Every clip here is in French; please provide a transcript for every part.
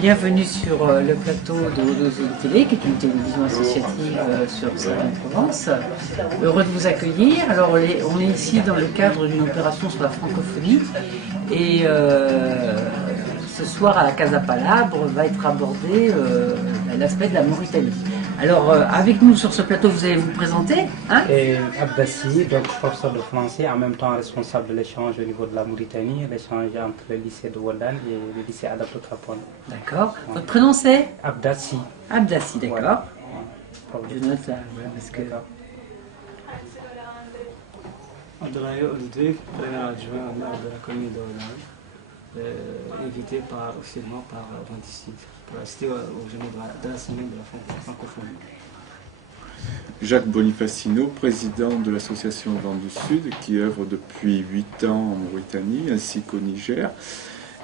Bienvenue sur le plateau de Odozo Télé, qui est une télévision associative sur Salon-de-Provence. Heureux de vous accueillir. Alors, on est ici dans le cadre d'une opération sur la francophonie et ce soir à la Casa Palabre va être abordé l'aspect de la Mauritanie. Alors, avec nous sur ce plateau, vous allez vous présenter, hein? Abdassi, donc professeur de français, en même temps responsable de l'échange au niveau de la Mauritanie, l'échange entre le lycée de Ouadane et le lycée Adab de Trapone. D'accord. Votre prénom c'est Abdassi. Abdassi, d'accord. Voilà. Je note là, voilà, parce que... Abdoulaye Oldouif, premier adjoint au maire de la commune de Hollande, invité officiellement par Venticide pour assister aux journées de la semaine de la francophonie. Jacques Bonifacino, président de l'association Vent du Sud, qui œuvre depuis 8 ans en Mauritanie ainsi qu'au Niger.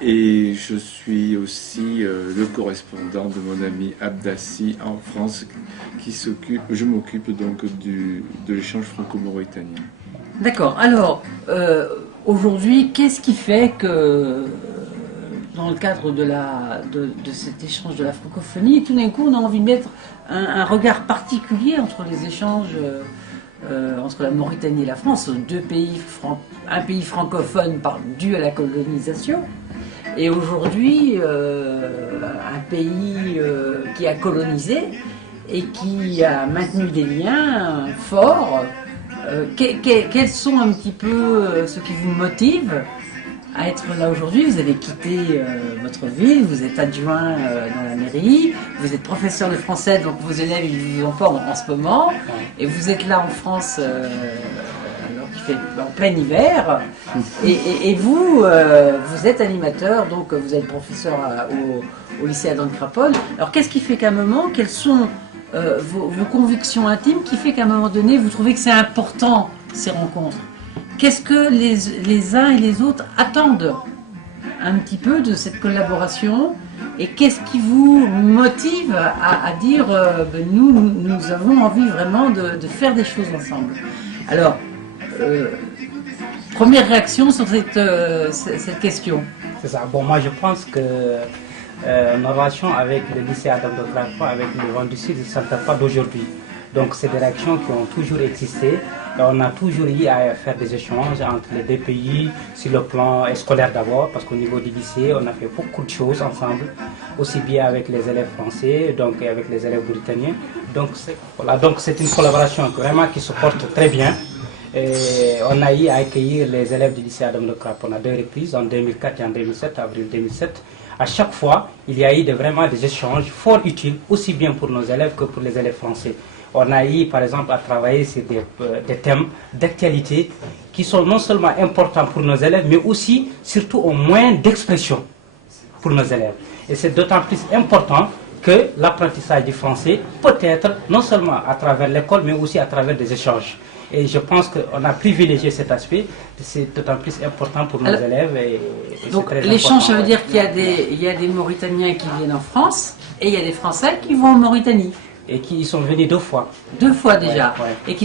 Et je suis aussi le correspondant de mon ami Abdassi en France, je m'occupe donc de l'échange franco-mauritanien. D'accord. Alors, aujourd'hui, qu'est-ce qui fait que, dans le cadre de cet échange de la francophonie, tout d'un coup, on a envie de mettre un regard particulier entre les échanges entre la Mauritanie et la France, un pays francophone dû à la colonisation, et aujourd'hui, un pays qui a colonisé et qui a maintenu des liens forts. Quels sont un petit peu ce qui vous motive à être là aujourd'hui? Vous avez quitté votre ville, vous êtes adjoint dans la mairie, vous êtes professeur de français, donc vos élèves ils vous en forment en ce moment, et vous êtes là en France alors qu'il fait en plein hiver, et vous, vous êtes animateur, donc vous êtes professeur au lycée Adam de Craponne. Alors qu'est-ce qui fait qu'à un moment, quelles sont vos convictions intimes qui fait qu'à un moment donné, vous trouvez que c'est important ces rencontres? Qu'est-ce que les uns et les autres attendent un petit peu de cette collaboration? Et qu'est-ce qui vous motive à dire nous avons envie vraiment de faire des choses ensemble? Alors, première réaction sur cette question. C'est ça. Bon, moi je pense que nos relations avec le lycée Adam de Trapone, avec le Vent du Sud, ça ne date pas d'aujourd'hui. Donc c'est des réactions qui ont toujours existé. Et on a toujours eu à faire des échanges entre les deux pays sur le plan scolaire d'abord, parce qu'au niveau du lycée, on a fait beaucoup de choses ensemble, aussi bien avec les élèves français, donc avec les élèves britanniens. Donc c'est une collaboration vraiment qui se porte très bien. Et on a eu à accueillir les élèves du lycée Adam de Trapone à 2 reprises, en 2004 et en 2007, avril 2007. À chaque fois, il y a eu vraiment des échanges fort utiles, aussi bien pour nos élèves que pour les élèves français. On a eu, par exemple, à travailler sur des thèmes d'actualité qui sont non seulement importants pour nos élèves, mais aussi, surtout, au moyen d'expression pour nos élèves. Et c'est d'autant plus important que l'apprentissage du français peut être non seulement à travers l'école, mais aussi à travers des échanges. Et je pense qu'on a privilégié cet aspect, c'est d'autant plus important pour nos élèves. Donc l'échange, ça veut dire qu'il y a des Mauritaniens qui viennent en France, et il y a des Français qui vont en Mauritanie. Et qui sont venus 2 fois. 2 fois déjà. Ouais. Et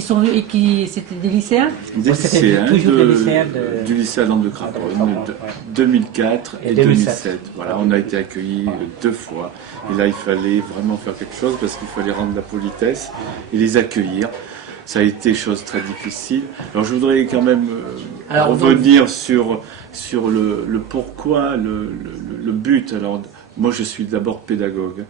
c'était des lycéens? Des lycéens, toujours des lycéens du lycée Adam de Craponne, 2004 et 2007. Voilà, on a été accueillis 2 fois. Et là, il fallait vraiment faire quelque chose parce qu'il fallait rendre la politesse et les accueillir. Ça a été chose très difficile. Alors je voudrais quand même revenir sur le pourquoi, le but. Alors moi je suis d'abord pédagogue.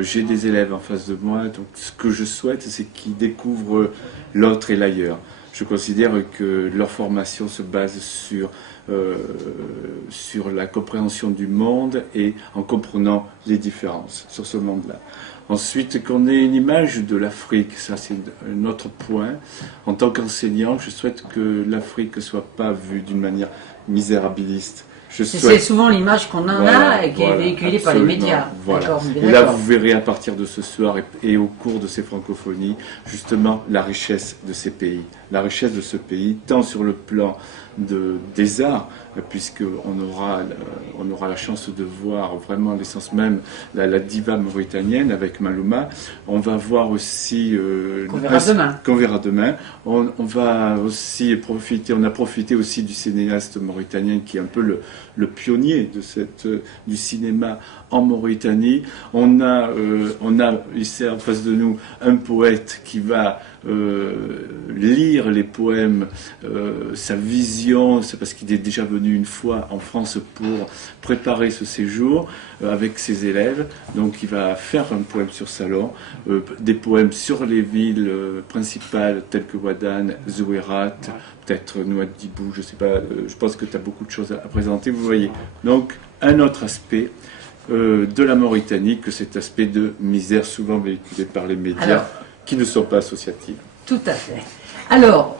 J'ai des élèves en face de moi, donc ce que je souhaite c'est qu'ils découvrent l'autre et l'ailleurs. Je considère que leur formation se base sur la compréhension du monde et en comprenant les différences sur ce monde-là. Ensuite, qu'on ait une image de l'Afrique, ça c'est un autre point. En tant qu'enseignant, je souhaite que l'Afrique ne soit pas vue d'une manière misérabiliste. C'est souvent l'image qu'on en a et qui est véhiculée par les médias. Voilà. Et là, vous verrez à partir de ce soir et au cours de ces francophonies, justement, la richesse de ces pays. La richesse de ce pays, tant sur le plan des arts, puisqu'on aura la chance de voir vraiment l'essence même, la diva mauritanienne avec Malouma. On va voir aussi... qu'on verra demain. On va aussi profiter, on a profité aussi du cinéaste mauritanien qui est un peu le pionnier de du cinéma en Mauritanie. On a ici en face de nous un poète qui va lire les poèmes, sa vision, c'est parce qu'il est déjà venu une fois en France pour préparer ce séjour avec ses élèves. Donc il va faire un poème sur Salor, des poèmes sur les villes principales telles que Ouadane, Zouérat, peut-être Nouadhibou, je sais pas, je pense que tu as beaucoup de choses à présenter, vous voyez. Donc un autre aspect de la Mauritanie que cet aspect de misère souvent véhiculé par les médias qui ne sont pas associatifs. Tout à fait. Alors,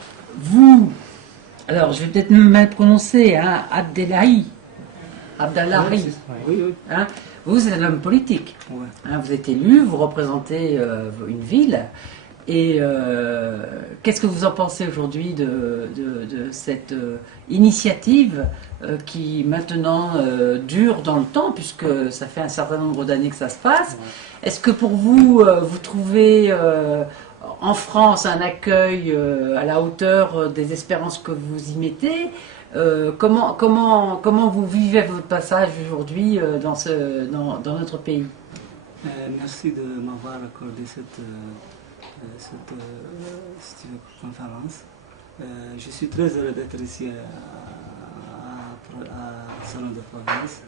alors je vais peut-être mal prononcer, hein, Abdellahi. Abdellahi. Oui. Hein, vous êtes un homme politique. Ouais. Hein, vous êtes élu, vous représentez une ville. Et qu'est-ce que vous en pensez aujourd'hui de cette initiative qui maintenant dure dans le temps, puisque ça fait un certain nombre d'années que ça se passe. Ouais. Est-ce que pour vous, vous trouvez en France un accueil à la hauteur des espérances que vous y mettez? Comment vous vivez votre passage aujourd'hui dans notre pays? Merci de m'avoir accordé cette conférence. Je suis très heureux d'être ici à Salon de Province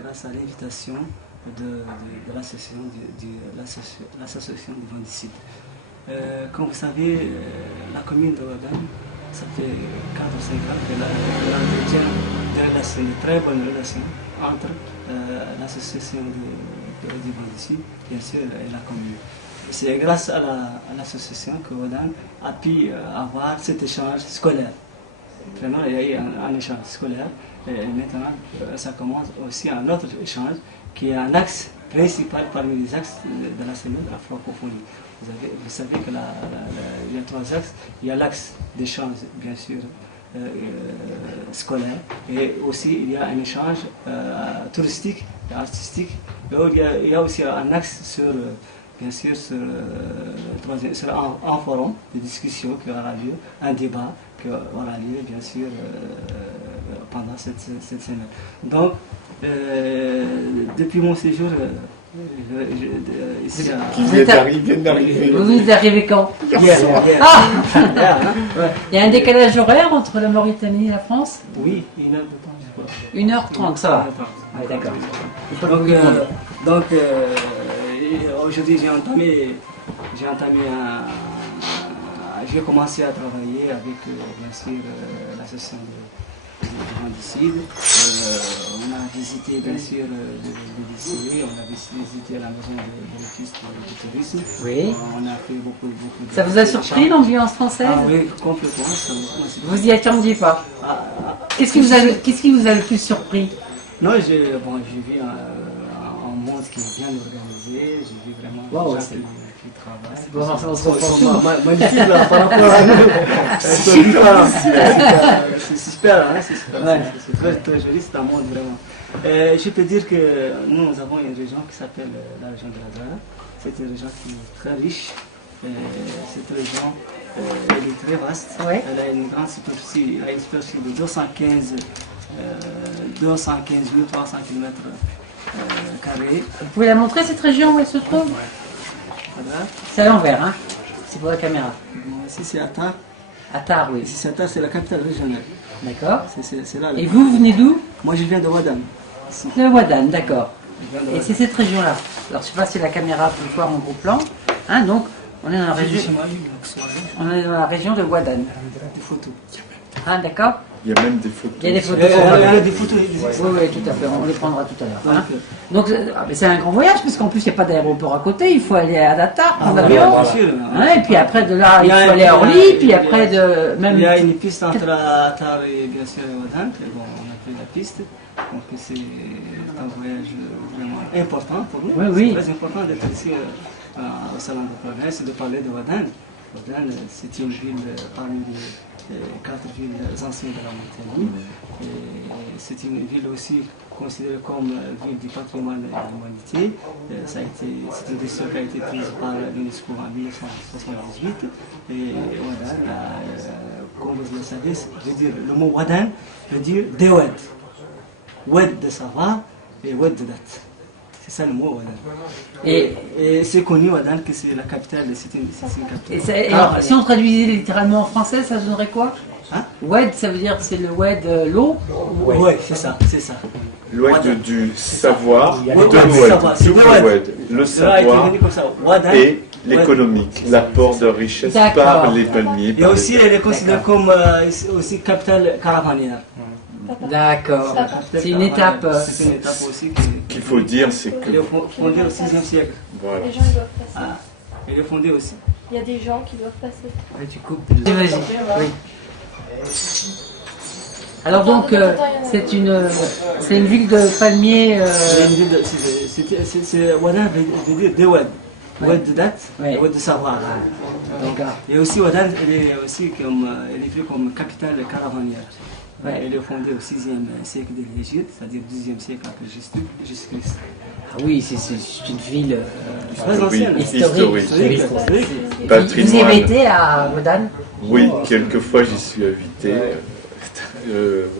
grâce à l'invitation de l'association du Vendicide. Comme vous savez, la commune de Ouadane, ça fait 4 ou 5 ans qu'elle entretient de très bonnes relations entre l'association du Vendicide, bien sûr, et la commune. C'est grâce à l'association que Ouadane a pu avoir cet échange scolaire. Vraiment, il y a eu un échange scolaire et maintenant ça commence aussi un autre échange qui est un axe principal parmi les axes de la semaine de la francophonie. Vous savez qu'il y a 3 axes. Il y a l'axe d'échange, bien sûr, scolaire, et aussi il y a un échange touristique et artistique. Il y a aussi un axe sur, bien sûr, sur un forum de discussion qui aura lieu, un débat qui aura lieu, bien sûr, pendant cette semaine. Donc, depuis mon séjour, ici vous êtes arrivé quand? Hier. Ah ouais. Il y a un décalage horaire entre la Mauritanie et la France? Oui, 1 heure de temps, je crois. 1h30, ça va. Ouais, d'accord. Donc, aujourd'hui, j'ai commencé à travailler avec, bien sûr, l'association du Vendicide. On a visité, bien sûr, le lycée, on a visité la maison de l'office du tourisme. Oui. On a fait beaucoup de... Ça vous a surpris, l'ambiance française? Ah oui, complètement. Vous y attendiez pas? Qu'est-ce qui vous a le plus surpris? Non, j'ai vu un monde qui est bien organisé, j'ai vu vraiment des gens qui travaillent. Magnifique là, par rapport à nous. C'est super, hein, c'est super. Ouais. C'est très, très joli, c'est un monde vraiment. Je peux dire que nous avons une région qui s'appelle la région de la Dara. C'est une région qui est très riche. Cette région elle est très vaste. Ouais. Elle a une grande superficie, elle a une superficie de 215 300 km carrés. Vous pouvez la montrer, cette région où elle se trouve? Voilà. C'est à l'envers, hein? C'est pour la caméra. Bon, ici c'est Attar. Attar, oui. Ici c'est Attar, c'est la capitale régionale. D'accord. C'est là. Et vous venez d'où? Moi je viens de Ouadane. De Ouadane, d'accord. Et c'est cette région-là. Alors je ne sais pas si la caméra peut voir en gros plan. Hein, donc on est dans la région de Ouadane. Des photos. Ah, d'accord. Il y a même des photos. Il y a des photos. Il y a des photos. Oui, tout à fait. On les prendra tout à l'heure. Hein. Donc c'est un grand voyage, parce qu'en plus il n'y a pas d'aéroport à côté. Il faut aller à Dakar en avion. Hein, et puis après de là, il faut aller à Orly. Puis après de même. Il y a une piste entre Attar et bien sûr Ouadane. Bon, on a pris la piste. Donc c'est un voyage vraiment important pour nous. Oui. C'est très important d'être ici au Salon de Province et de parler de Ouadane. Ouadane, c'est une ville parmi les 4 villes anciennes de la Mauritanie. C'est une ville aussi considérée comme ville du patrimoine de l'humanité. C'est une décision qui a été prise par l'UNESCO en 1978. Et Ouadane, comme vous le savez, le mot Ouadane veut dire Dewed. Oued de savoir et Oued de date. C'est ça le mot Ouadan. Et c'est connu Ouadan que c'est la capitale, c'est une capitale. alors, si on traduisait littéralement en français, ça donnerait quoi? Hein? Oued, ça veut dire c'est le oued, l'eau? Oui, c'est ça, c'est ça. L'oued du savoir, Oued de du l'oued, savoir, c'est double oued. oued, le Cela a été savoir donné comme ça. Ouadan. et l'économique, l'apport de richesse D'accord. par les palmiers. Et par aussi, les- elle est considérée comme aussi capitale caravanière. D'accord. C'est une étape. C'est une étape aussi qu'il faut dire, c'est que elle est fondée au 6e siècle. voilà. Les gens ils doivent passer. Ah, elle est fondée aussi. Il y a des gens qui doivent passer. Ouais, tu coupes. Vas-y. Oui. Alors donc, c'est une ville de palmiers. C'est Ouadan veut dire deux Oued. Oued de date Ouais. et Oued de savoir. Donc, D'accord. et aussi Ouadan, elle est aussi comme, elle est vue comme capitale caravanière. Ouais. Elle est fondée au 6e siècle de l'Égypte, c'est-à-dire 12e siècle après Jésus-Christ. Ah oui, c'est une ville Très Oui, ancienne. historique. Historique. Vous y Patrimoine. avez été à Ouadan? Oui, quelquefois j'y suis invité.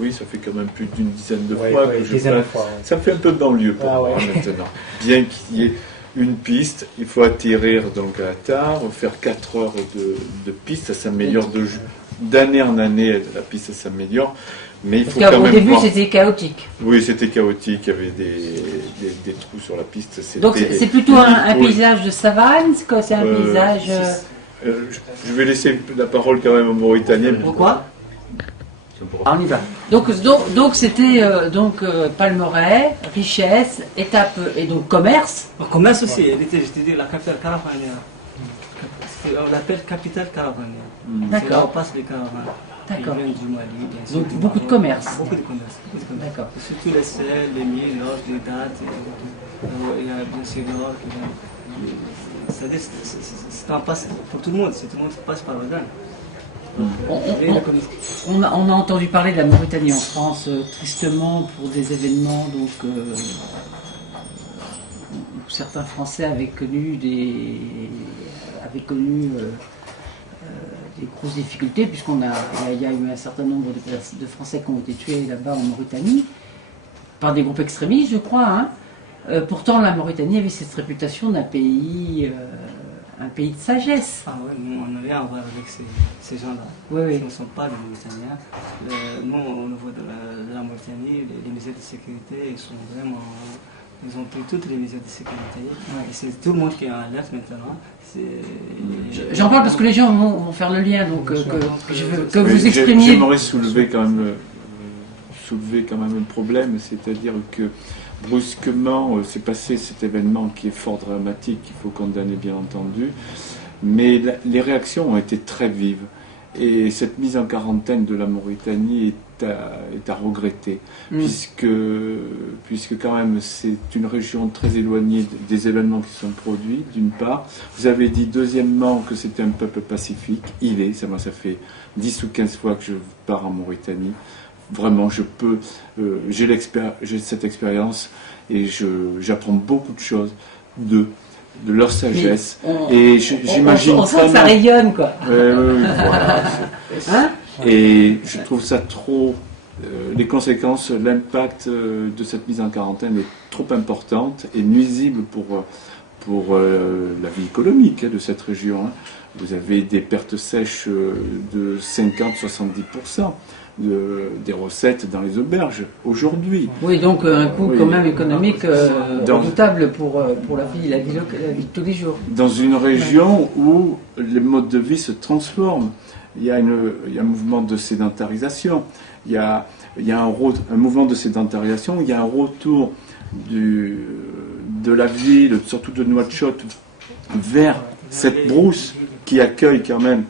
Oui, ça fait quand même plus d'une dizaine de fois que je dizaine de passe. fois. Ça me fait un peu banlieue pour Ah moi ouais. maintenant. Bien qu'il y ait une piste, il faut atterrir donc à Tard, faire 4 heures de piste, ça s'améliore d'année en année, la piste s'améliore. Mais il Parce faut quand qu'au même début, voir. c'était chaotique. Oui, c'était chaotique, il y avait des trous sur la piste. Donc c'est plutôt un Oui. paysage de savane, c'est quoi? C'est un paysage. Je vais laisser la parole quand même aux Mauritaniens. Pourquoi? On y va. Donc c'était palmeraie, richesse, étape et donc commerce. Le commerce aussi, elle était, je te dis, la capitale caravanière. On l'appelle capitale caravanière. C'est là où D'accord. passent les caravanes. D'accord. Ils viennent du Mali, bien sûr. Donc du beaucoup de Maroc. commerce. Beaucoup de commerce. Beaucoup de commerce. D'accord. Et surtout les sels, les miels, l'or, les dattes. Il y a bien sûr l'or qui vient. C'est-à-dire, c'est un passe pour tout le monde. Tout le monde passe par Ouadan. On a entendu parler de la Mauritanie en France tristement pour des événements où certains Français avaient connu des grosses difficultés puisqu'il y a eu un certain nombre de Français qui ont été tués là-bas en Mauritanie par des groupes extrémistes, je crois. Hein. Pourtant, la Mauritanie avait cette réputation d'un pays de sagesse. Ah oui, nous, on n'a rien à voir avec ces gens-là. Oui, oui. Ce ne sont pas des Mauritaniens. Nous, au niveau de la Mauritanie, les mesures de sécurité, ils sont vraiment. Ils ont pris toutes les mesures de sécurité. Et c'est tout le monde qui est en alerte maintenant. J'en parle parce que les gens vont faire le lien, donc je veux que Oui, vous exprimiez. J'aimerais soulever quand même un problème, c'est-à-dire que brusquement s'est passé cet événement qui est fort dramatique, qu'il faut condamner bien entendu, mais les réactions ont été très vives. Et cette mise en quarantaine de la Mauritanie est à regretter, puisque quand même c'est une région très éloignée des événements qui sont produits, d'une part. Vous avez dit deuxièmement que c'était un peuple pacifique. Ça fait 10 ou 15 fois que je pars en Mauritanie. Vraiment, j'ai cette expérience et j'apprends beaucoup de choses de leur sagesse. Et j'imagine. On sent que ça rayonne, quoi. Voilà. Hein? Et je trouve ça trop. Les conséquences, l'impact de cette mise en quarantaine est trop importante et nuisible pour la vie économique de cette région. Vous avez des pertes sèches de 50-70% des recettes dans les auberges aujourd'hui. Oui, donc un coût Oui. quand même économique Dans- redoutable pour la vie de tous les jours. Dans une région où les modes de vie se transforment. Il y a un mouvement de sédentarisation. Il y a un mouvement de sédentarisation. Il y a un retour de la ville, surtout de Nouakchott, vers cette brousse qui accueille quand même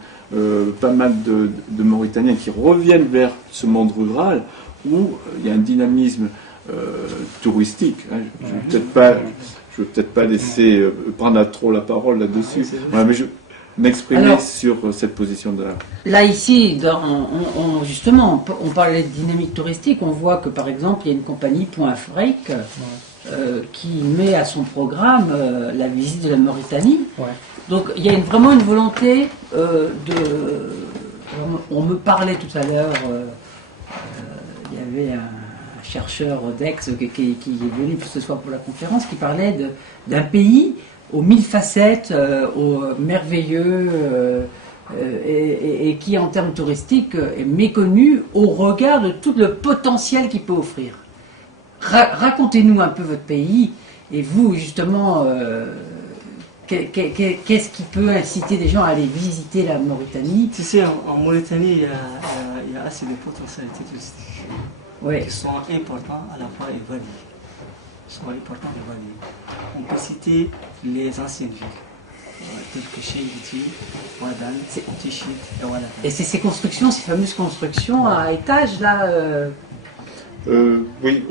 pas mal de Mauritaniens qui reviennent vers ce monde rural où il y a un dynamisme touristique. Hein. Je ne veux peut-être pas laisser prendre trop la parole là-dessus. Voilà, mais je m'exprimer Alors, sur cette position de la... Là, ici, justement, on parlait de dynamique touristique. On voit que, par exemple, il y a une compagnie, Point Afrique, qui met à son programme la visite de la Mauritanie. Ouais. Donc, il y a vraiment une volonté On me parlait tout à l'heure, il y avait un chercheur d'Aix qui est venu ce soir pour la conférence, qui parlait d'un pays aux 1000 facettes, merveilleux, et qui en termes touristiques est méconnu au regard de tout le potentiel qu'il peut offrir. Racontez-nous un peu votre pays, et vous justement, qu'est-ce qui peut inciter les gens à aller visiter la Mauritanie? Tu sais, en Mauritanie, il y a assez de potentialités touristiques qui sont importants à la fois et variés. On peut citer les anciennes villes, telles que Chenguiti, Ouadane, Tichit et Ouadane. Et c'est ces constructions, ces fameuses constructions à étages là oui,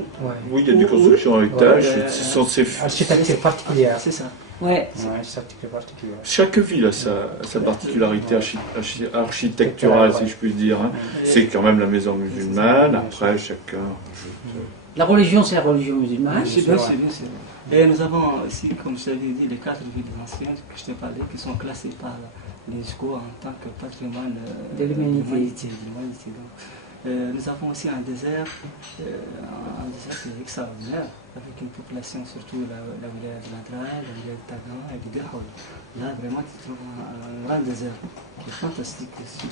il y a des constructions à étages. Ce sont ces... Architecture particulière. C'est ça. Ouais. Architecture particulière. Chaque ville a sa particularité architecturale, si je puis dire. Hein. C'est quand même la maison musulmane. Après, chacun. La religion, c'est la religion musulmane. Bien sûr. Et nous avons aussi, comme je t'avais dit, les 4 villes anciennes que je t'ai parlé, qui sont classées par l'UNESCO en tant que patrimoine de l'humanité. Nous avons aussi un désert qui est extraordinaire, avec une population, surtout la wilaya de l'Adra, la wilaya de Tagan et de Gahol. Là, vraiment, tu trouves un grand désert qui est fantastique aussi.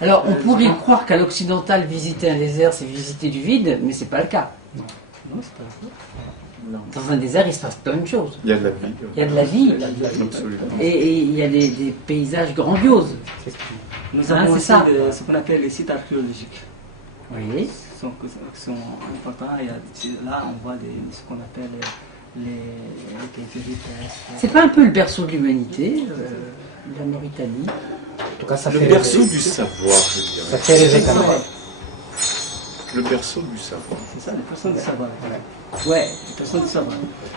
Alors, on pourrait croire qu'à l'occidental, visiter un désert, c'est visiter du vide, mais c'est pas le cas. Non, c'est pas le cas. Non. Dans un désert, il se passe plein de choses. Il y a de la vie. Il y a de la vie. Absolument. Et il y a des paysages grandioses. Nous avons aussi ce qu'on appelle les sites archéologiques. Oui. Qui sont importants. Là, on voit ce qu'on appelle les c'est pas un peu le berceau de l'humanité, la Mauritanie? En tout cas, ça le fait berceau du savoir, je dirais. Ça fait rêver quand même. Le berceau du savoir. C'est ça, le berceau du savoir. Ouais. Le berceau du savoir.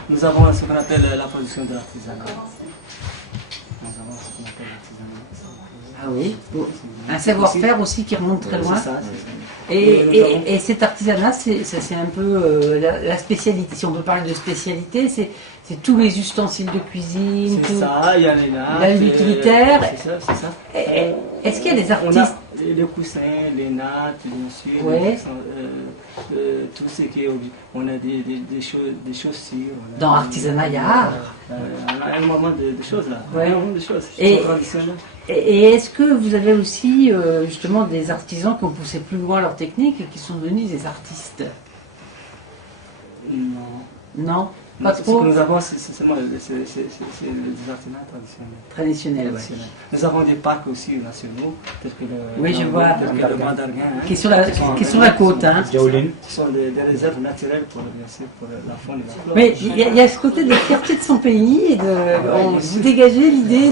Nous avons ce qu'on appelle la production de l'artisanat. Ah oui. Un savoir-faire aussi qui remonte très loin. C'est ça. Et cet artisanat, c'est un peu la spécialité. Si on peut parler de spécialité, c'est tous les ustensiles de cuisine. C'est ça, il y a les nattes. La utilitaire. C'est ça. Est-ce qu'il y a des artistes? On a les coussins, les nattes, bien sûr. Ouais. Tout ce qui est. On a des chaussures. Dans l'artisanat, il y a art. On a énormément de choses là. Ouais. Énormément de choses. Traditionnelles. Et est-ce que vous avez aussi justement des artisans qui ont poussé plus loin leur technique et qui sont devenus des artistes? Non. Non, pas Ce trop. que nous avons, c'est seulement des artisans traditionnels. Traditionnel, ouais. Nous avons des parcs aussi nationaux, tels que je vois. le Grand Darguin, Qui est sur la côte. Hein. Jaolin. Ce sont des réserves naturelles pour la faune et la flore. Mais il y a ce côté de fierté de son pays et vous dégagez l'idée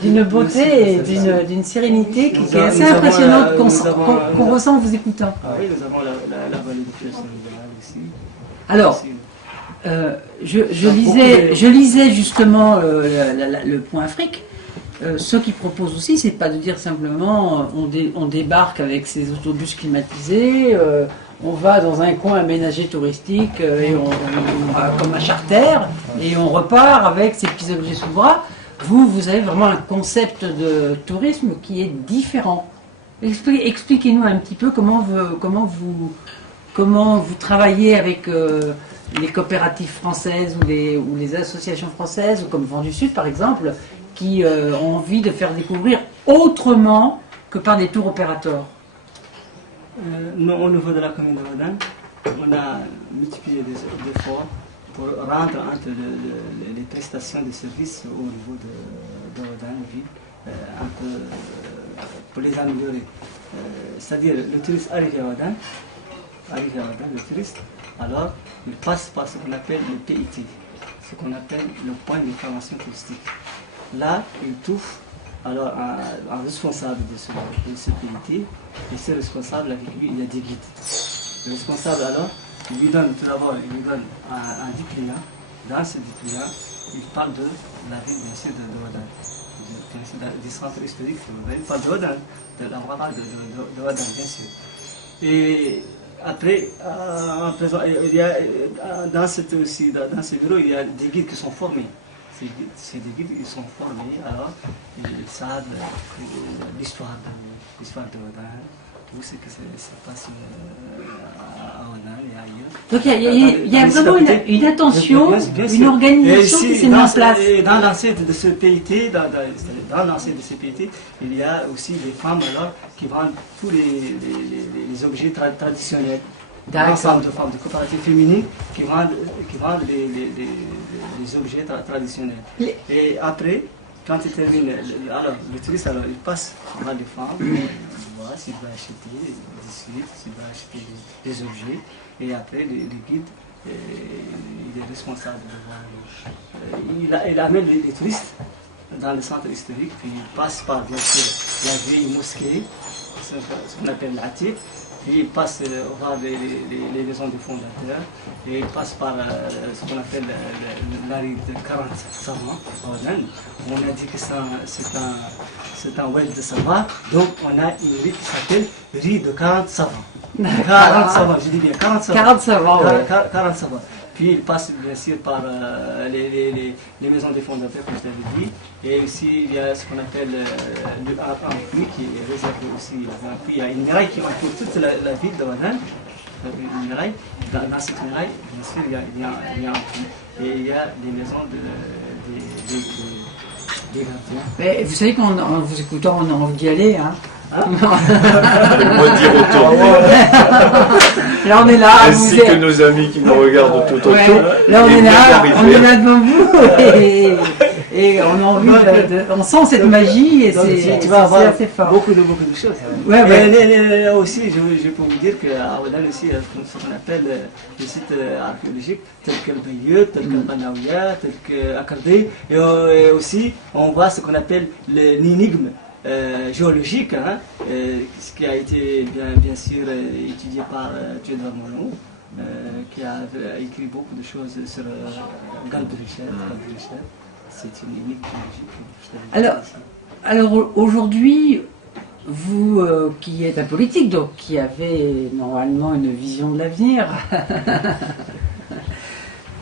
d'une beauté et d'une sérénité qui est assez impressionnante qu'on ressent en vous écoutant. Oui, nous avons la vallée de Fiel Sénégal aussi. Alors, je lisais justement le point Afrique. Ce qu'ils proposent aussi, c'est pas de dire simplement on débarque avec ses autobus climatisés, on va dans un coin aménagé touristique et on va comme un charter et on repart avec ses petits objets sous le bras. Vous avez vraiment un concept de tourisme qui est différent. Expliquez-nous un petit peu comment vous travaillez avec les coopératives françaises ou les associations françaises, ou comme Vent du Sud par exemple, qui ont envie de faire découvrir autrement que par des tours opérateurs. Nous, au niveau de la commune de Ouadane, on a multiplié des efforts pour rendre les prestations de services au niveau de Ouadane, ville, pour les améliorer. C'est-à-dire, le touriste arrive à Ouadane, le touriste, alors il passe par ce qu'on appelle le PIT, ce qu'on appelle le point d'information touristique. Là, il trouve alors un responsable de ce PIT, et ce responsable, avec lui, il y a des guides. Le responsable, alors, il lui donne tout d'abord un dépliant. Dans ce dépliant, il parle de la ville, bien sûr, de Ouadane, du centre historique de Ouadane. Il parle de Ouadane, de la Ouadane, de Ouadane, bien sûr. Et après, en présent, il y a, dans ce bureau, il y a des guides qui sont formés. Ces guides, ils sont formés, alors ils savent l'histoire de Ouadane, tout ce qui se passe Donc il y a vraiment une attention, une organisation qui s'est mise en place. Et dans l'ancêtre de ce PIT, dans l'ancêtre de ce PIT, il y a aussi des femmes alors qui vendent tous les objets traditionnels. L'ensemble de femmes, de coopératives féminines qui vendent les objets traditionnels. Et après, quand il termine, alors le touriste alors, il passe devant les femmes, il voit s'il va acheter des suites, s'il va acheter des objets. Et après, le guide, il est responsable de voir. Il amène les touristes dans le centre historique, puis il passe par, bien sûr, la vieille mosquée, ce qu'on appelle l'Atiq, puis il passe voir les maisons des fondateurs, et il passe par ce qu'on appelle la rue de 40 savants en Inde. On a dit que c'est un well de savoir, donc on a une rue qui s'appelle rue de 40 savants. 40 savants, je dis bien 40 savants. 40 savants, ouais. 40 savants. Puis il passe bien sûr par les maisons des fondateurs, comme je t'avais dit. Et aussi il y a ce qu'on appelle un puits qui est réservé aussi. Puis il y a une muraille qui entoure toute la ville de Wadan. Une muraille. Dans cette muraille, bien sûr, il y a un puits. Et il y a des maisons des gardiens. Mais vous savez qu'en vous écoutant, on a envie d'y aller, hein. Moi dire autant. Là on est là. Ainsi que nos amis qui nous regardent tout autour. Là on est là devant vous et on a envie on sent cette magie et c'est assez fort. Beaucoup de choses. Ouais. Aussi, je peux vous dire qu'à Ouadan aussi, il y a ce qu'on appelle les sites archéologiques tels que le Bayeux, tels que le Banaouia, tels que Akardé. Et aussi, on voit ce qu'on appelle l'énigme géologique, hein, ce qui a été bien sûr étudié par Théodore Monod, qui a écrit beaucoup de choses sur Galbrichel. C'est une énigme géologique. Alors aujourd'hui, vous qui êtes un politique, donc qui avez normalement une vision de l'avenir,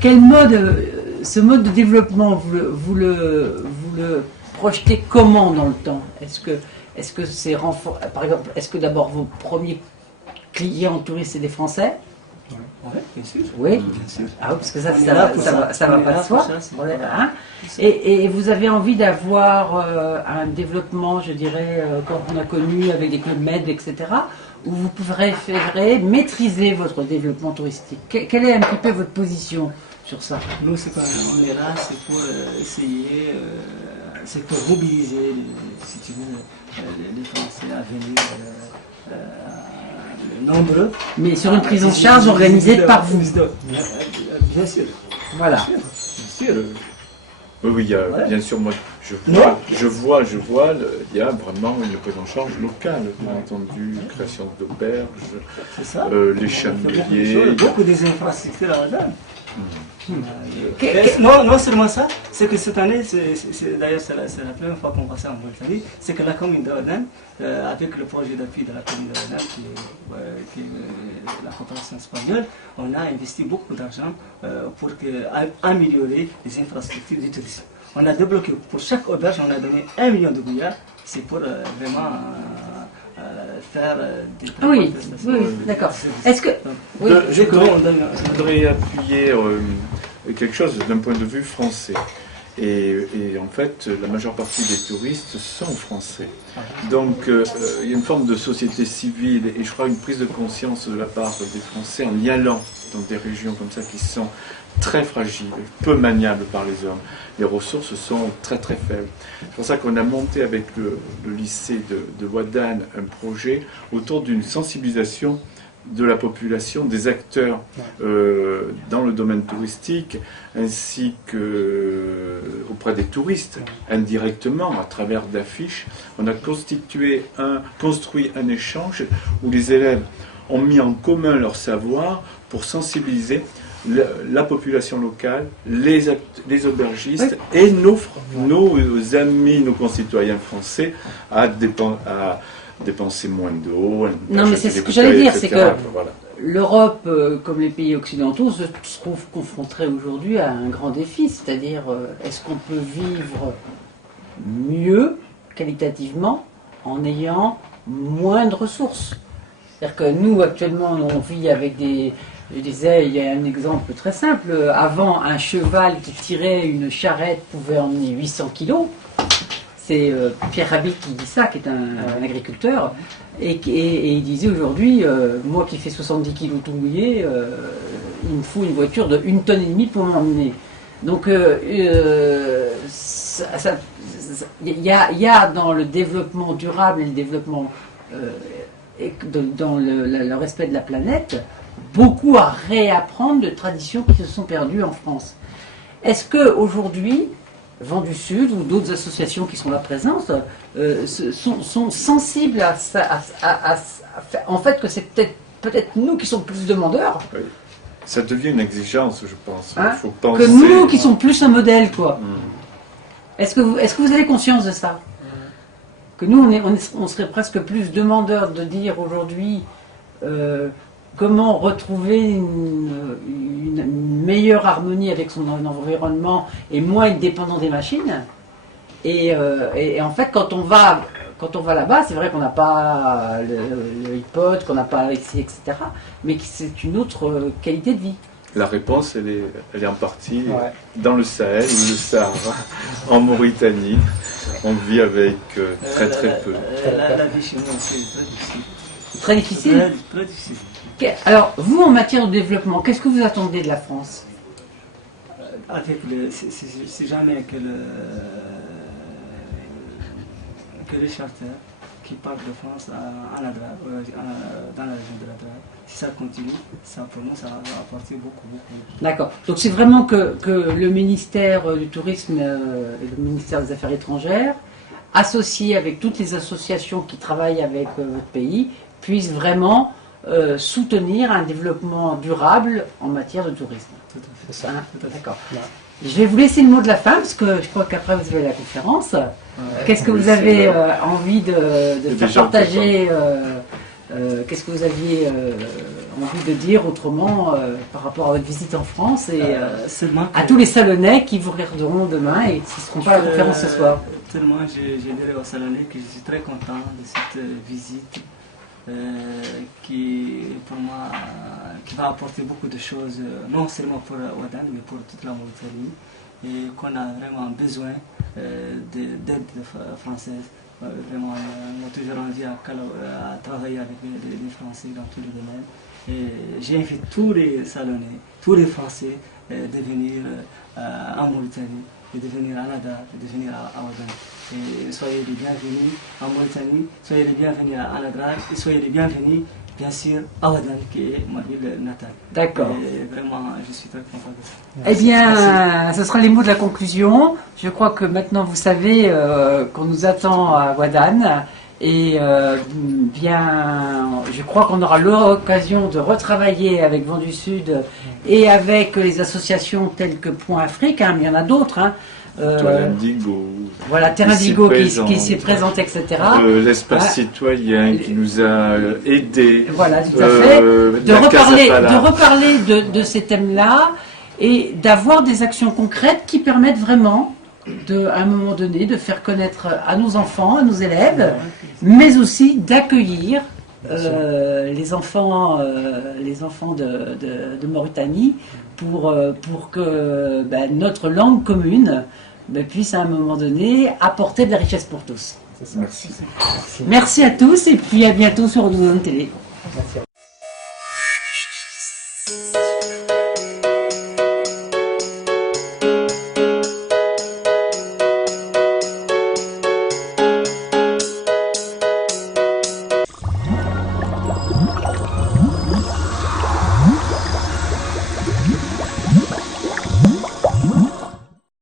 ce mode de développement, vous le projetez comment dans le temps? Est-ce que c'est par exemple, est-ce que d'abord vos premiers clients touristes c'est des Français? Oui, bien sûr. Oui, bien sûr. Ah oui, parce que ça va pas de soi. Hein? Et vous avez envie d'avoir un développement, je dirais, comme on a connu avec des clubs med, etc., où vous préférez maîtriser votre développement touristique. Quelle est un petit peu votre position sur ça? Nous, on est là, c'est pour essayer, c'est pour mobiliser, si tu veux, les Français à venir nombreux. Mais sur une prise en charge organisée par vous. Bien sûr. Voilà. Bien sûr. Oui, il y a, bien sûr, moi, je vois, il y a vraiment une prise en charge locale, bien entendu, création d'auberges, les chameliers. Beaucoup des infrastructures à Ouadan. Non seulement ça, c'est que cette année, d'ailleurs c'est la première fois qu'on passe en Mauritanie, c'est que la commune de Ouadan, avec le projet d'appui de la commune de Ouadan, qui est la coopération espagnole, on a investi beaucoup d'argent pour améliorer les infrastructures du tourisme. On a débloqué pour chaque auberge, on a donné 1 million de bouillards, c'est pour vraiment faire des prestations. Oui, d'accord. Est-ce que... Oui, je voudrais appuyer quelque chose d'un point de vue français. Et en fait, la majeure partie des touristes sont français. Donc, il y a une forme de société civile et je crois une prise de conscience de la part des Français en y allant dans des régions comme ça qui sont très fragiles, peu maniables par les hommes. Les ressources sont très très faibles. C'est pour ça qu'on a monté avec le lycée de Ouadan un projet autour d'une sensibilisation de la population, des acteurs dans le domaine touristique, ainsi que auprès des touristes, indirectement, à travers d'affiches. On a construit un échange où les élèves ont mis en commun leur savoir pour sensibiliser la population locale, les aubergistes et nos amis, nos concitoyens français à dépenser moins d'eau. Non, mais c'est ce que j'allais dire, c'est que l'Europe, comme les pays occidentaux, se trouve confrontée aujourd'hui à un grand défi, c'est-à-dire est-ce qu'on peut vivre mieux, qualitativement, en ayant moins de ressources? C'est-à-dire que nous, actuellement, on vit avec des Je disais, il y a un exemple très simple. Avant, un cheval qui tirait une charrette pouvait emmener 800 kilos. C'est Pierre Rabhi qui dit ça, qui est un agriculteur. Et il disait aujourd'hui, moi qui fais 70 kilos tout mouillé, il me faut une voiture de 1,5 tonne pour m'emmener. Donc, il y a dans le développement durable et le développement dans le respect de la planète, beaucoup à réapprendre de traditions qui se sont perdues en France. Est-ce qu'aujourd'hui, Vent du Sud ou d'autres associations qui sont là présentes sont sensibles à ça, en fait que c'est peut-être nous qui sommes plus demandeurs, Oui. Ça devient une exigence, je pense. hein, Faut penser... que nous qui sommes plus un modèle, quoi. Est-ce que vous avez conscience de ça? Que nous, on serait presque plus demandeurs de dire aujourd'hui comment retrouver une meilleure harmonie avec son environnement et moins être dépendant des machines. Et en fait, quand on va là-bas, c'est vrai qu'on n'a pas le iPod, qu'on n'a pas Alexis, etc. Mais que c'est une autre qualité de vie. La réponse, elle est en partie dans le Sahel ou le Sahara, en Mauritanie. On vit avec très peu. La vie chez nous, c'est Très très difficile. difficile. Très difficile. Alors, vous, en matière de développement, qu'est-ce que vous attendez de la France? C'est jamais que le charter qui part de France à Nadra, dans la région de Nadra, si ça continue, ça pour nous, ça va apporter beaucoup. D'accord. Donc c'est vraiment que le ministère du Tourisme et le ministère des Affaires étrangères, associés avec toutes les associations qui travaillent avec votre pays, puissent vraiment soutenir un développement durable en matière de tourisme. Tout à fait. C'est ça. Hein, Tout à fait. d'accord. Je vais vous laisser le mot de la fin, parce que je crois qu'après vous avez la conférence. Qu'est-ce que Oui, vous avez c'est vrai. envie de faire déjà, on peut partager qu'est-ce que vous aviez envie de dire autrement par rapport à votre visite en France et Seulement à tous les Salonnais qui vous regarderont demain et qui ne seront pas à la conférence ce soir? Tellement je dirais aux Salonnais que je suis très content de cette visite qui, pour moi, qui va apporter beaucoup de choses, non seulement pour Ouadane, mais pour toute la Mauritanie, et qu'on a vraiment besoin d'aide française. Vraiment, on a toujours envie à travailler avec les Français dans tous les domaines. Et j'invite tous les Salonnais, tous les Français de venir en Mauritanie, et de venir à Nada, et de venir à Ouadane. Et soyez les bienvenus en Mauritanie, soyez les bienvenus à Anadra, et soyez les bienvenus, bien sûr, à Ouadane, qui est ma ville natale. D'accord. Et vraiment, je suis très content de ça. Eh bien, ce sera les mots de la conclusion. Je crois que maintenant vous savez qu'on nous attend à Ouadane. Et bien, je crois qu'on aura l'occasion de retravailler avec Vent du Sud et avec les associations telles que Point Afrique, hein, mais il y en a d'autres. Hein. Indigo. Voilà, Terre Indigo qui s'est présente, etc. L'espace citoyen qui nous a aidés. Voilà, tout à fait. De reparler de ces thèmes-là et d'avoir des actions concrètes qui permettent vraiment, à un moment donné, de faire connaître à nos enfants, à nos élèves, mais aussi d'accueillir les enfants de Mauritanie pour que notre langue commune puisse à un moment donné apporter de la richesse pour tous. Merci. Merci à tous et puis à bientôt sur Redondante Télé. Merci.